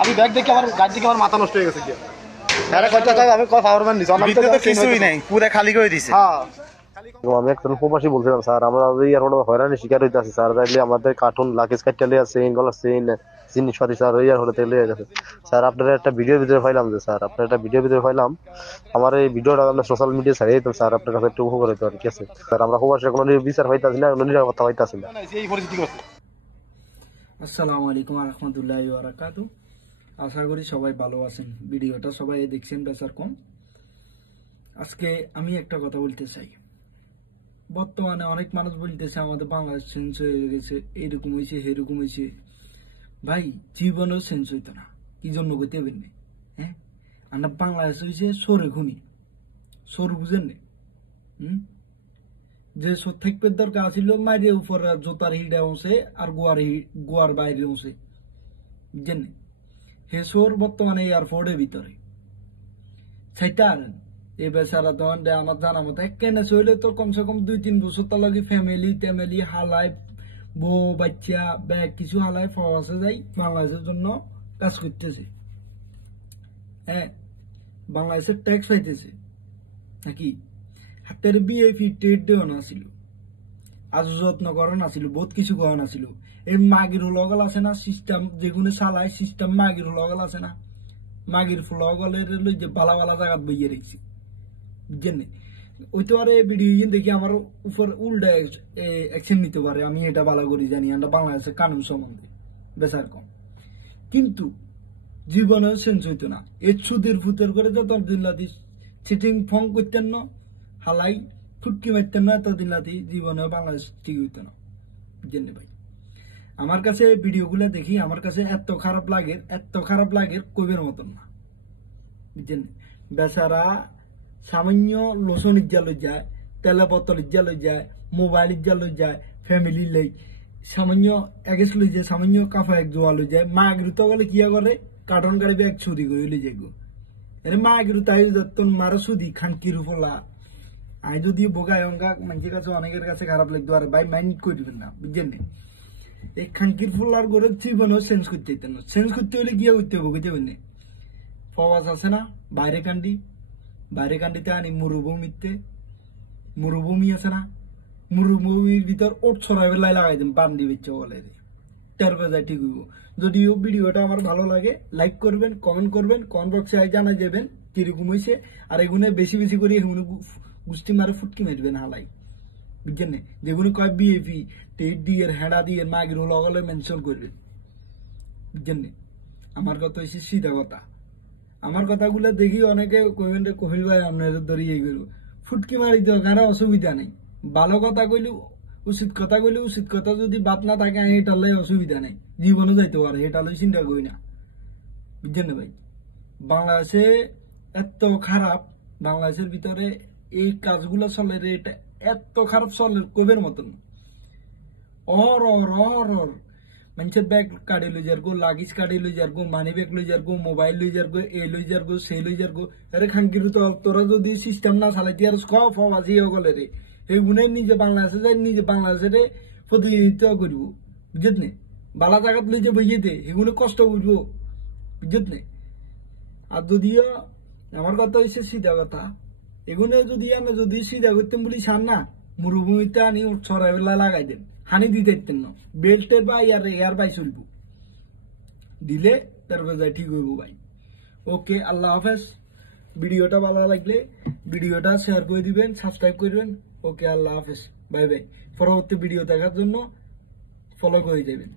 আমি ব্যাগ দেখে আমার গাড়ি থেকে আমার মাথা নষ্ট হয়ে গেছে গিয়া আরে কত টাকা আমি কত পাওয়ারম্যান দিছি আমার তো কিছুই নাই পুরো খালি করে দিছে হ্যাঁ আমি একজন প্রবাসী বলছিলাম স্যার আমরা এই আর হয়রানির শিকার হইতাছি স্যার তাইলে আমাদের কার্টুন লাকেজ কাটতে চেইন গলার চেইন জিনিসপাতি স্যার ওই আর হলে তেলে গেছে স্যার আপনারা একটা ভিডিও ভিতরে পাইলাম যে স্যার আপনার একটা ভিডিও ভিতরে পাইলাম আমার এই ভিডিওটা আমরা সোশ্যাল মিডিয়া ছাড়িয়ে দিতাম স্যার আপনার কাছে একটু উপকার হইতো ঠিক আছে স্যার আমরা প্রবাসী কোনো বিচার পাইতাছি না কোনো নিরাপত্তা পাইতাছি না এই পরিস্থিতি করছে আসসালামু আলাইকুম ওয়া রাহমাতুল্লাহি ওয়া বারাকাতুহু আশা করি সবাই ভালো আছেন ভিডিওটা সবাই দেখছেন বেচার কম আজকে আমি একটা কথা বলতে চাই বর্তমানে অনেক মানুষ বলতেছে আমাদের বাংলাদেশ চেঞ্জ হয়ে গেছে এরকম হয়েছে এরকম হয়েছে ভাই জীবনেও চেঞ্জ হইতো না কি জন্য করতে পারেন হ্যাঁ আমরা বাংলাদেশ হয়েছে সরে খুনি সর বুঝেন না যে সর থাকবে দরকার ছিল মাইরে উপর জোতার হিডা উঁচে আর গোয়ার বাইরে উঁচে বুঝছেন হে সর বর্তমানে এয়ারপোর্টের ভিতরে সেটা আনেন এই বেচারা তখন আমার জানা মতো কেন চলে তো কমসে কম 2-3 বছর তো লাগে ফ্যামিলি হালাই বউ বাচ্চা ব্যাগ কিছু হালাই ফরাসে যাই বাংলাদেশের জন্য কাজ করতেছে হ্যাঁ বাংলাদেশের ট্যাক্স পাইতেছে নাকি হাতের বিএপি ট্রেড দেওয়া না ছিল আজ যত্ন করা না ছিল বহুত কিছু করা না ছিল এই মাগির লগল আছে না সিস্টেম যেগুলো চালায় সিস্টেম মাগির লগল আছে না মাগির লগলের লই যে বালা বালা জায়গা বইয়ে রেখেছি বুঝছেন ওই তো আর ভিডিও দেখি আমার উপর উল্টা অ্যাকশন নিতে পারে আমি এটা ভালো করে জানি আমরা বাংলাদেশের কানুন সম্বন্ধে বেচার কম কিন্তু জীবনেও চেঞ্জ হইতো না এর সুদের ফুতের করে যত দিন রাতি চিটিং ফং করতেন না হালাই ফুটকি মারতেন না এতদিন রাতি জীবনেও বাংলাদেশ ঠিক হইতো না বুঝছেন ভাই আমার কাছে ভিডিওগুলো দেখি আমার কাছে এত খারাপ লাগে কবির মতন না বুঝছেন বেচারা সামান্য লোসন ইজ্জা লই যায় তেলে বোতল ইজ্জা লই যায় মোবাইল ইজ্জা লই যায় ফ্যামিলি লই সামান্য এগেস লই যায় সামান্য কাফা এক জোয়া লই যায় মা গিরুত গেলে কিয়া করে কার্টন গাড়ি ব্যাগ চুরি করে লই যায় গো এরে মা গিরু তাই তোর মারো সুদি খানকির ফলা আই যদি বোগায় অঙ্গা মানুষের কাছে অনেকের কাছে খারাপ লাগতো আর ভাই মাইন্ড করে দিবেন না বুঝছেন এই খানকির ফলার করে জীবনেও চেঞ্জ করতে হইতেন না চেঞ্জ করতে হলে গিয়া করতে হবে বুঝতে পারেন ফওয়াজ আছে না বাইরে কান্ডিতে আনি মরুভূমি আছে না মরুভূমির ভিতর ওট ছড়াই বেলায় লাগাই দেন বান্দি বেচে বলে টের বেজায় ঠিক হইব যদিও ভিডিওটা আমার ভালো লাগে লাইক করবেন কমেন্ট করবেন কমেন্ট বক্সে জানাই যাবেন কিরকম হয়েছে আর এগুলো বেশি বেশি করে এগুলো গুষ্টি মারে ফুটকি মারবেন হালাই বুঝছেন না যেগুলো কয় বিএপি টেট দিয়ে হেডা দিয়ে মাগির লগলে মেনশন করবেন বুঝছেন না আমার কথা হয়েছে সিধা কথা আমার কথাগুলো দেখি অনেকে কমেন্টে কহিল ভাই আপনাদের ধরিয়ে করবো ফুটকি মারি তো কারো অসুবিধা নেই ভালো কথা কইলে উচিত কথা যদি বাদ না থাকে এটার লাই অসুবিধা নেই জীবনে যাইতে পারে এটা লই চিন্তা করি না বুঝছেন না ভাই বাংলাদেশে এত খারাপ বাংলাদেশের ভিতরে এই কাজগুলো চলে রে এটা এত খারাপ চলে কবের মতন অর মানুষের ব্যাগ কাড়ি লই যার গো লাগেজ কাড়ি লই যার গো মানি ব্যাগ লই যার গো মোবাইল লই যার গো এ লই যার গো সে লই যার গো আরে খানকির তো তোরা যদি সিস্টেম না চালাইতে আর সব ফবাজি হগলে রে এই গুনে নিজে বাংলাদেশে যাই নিজে বাংলাদেশের প্রতিনিধিত্ব করব বুঝত নে বালা জায়গাত লই যে বইয়েতে এগুলো কষ্ট করবো বুঝত নে আর যদিও আমার কথা হয়েছে সিধা কথা এগুলো যদি আমরা যদি সিধা করতাম বলি সার না মরুভূমিতে আনি ছড়াই বেলা লাগাই দেন হানি দিতে না বেল্টের বা এয়ার বাই চলবো দিলে তারপর যাই ঠিক হইব ভাই ওকে আল্লাহ হাফেজ ভিডিওটা ভালো লাগলে ভিডিওটা শেয়ার করে দিবেন সাবস্ক্রাইব করবেন ওকে আল্লাহ হাফেজ বাই পরবর্তী ভিডিও দেখার জন্য ফলো করে যাবেন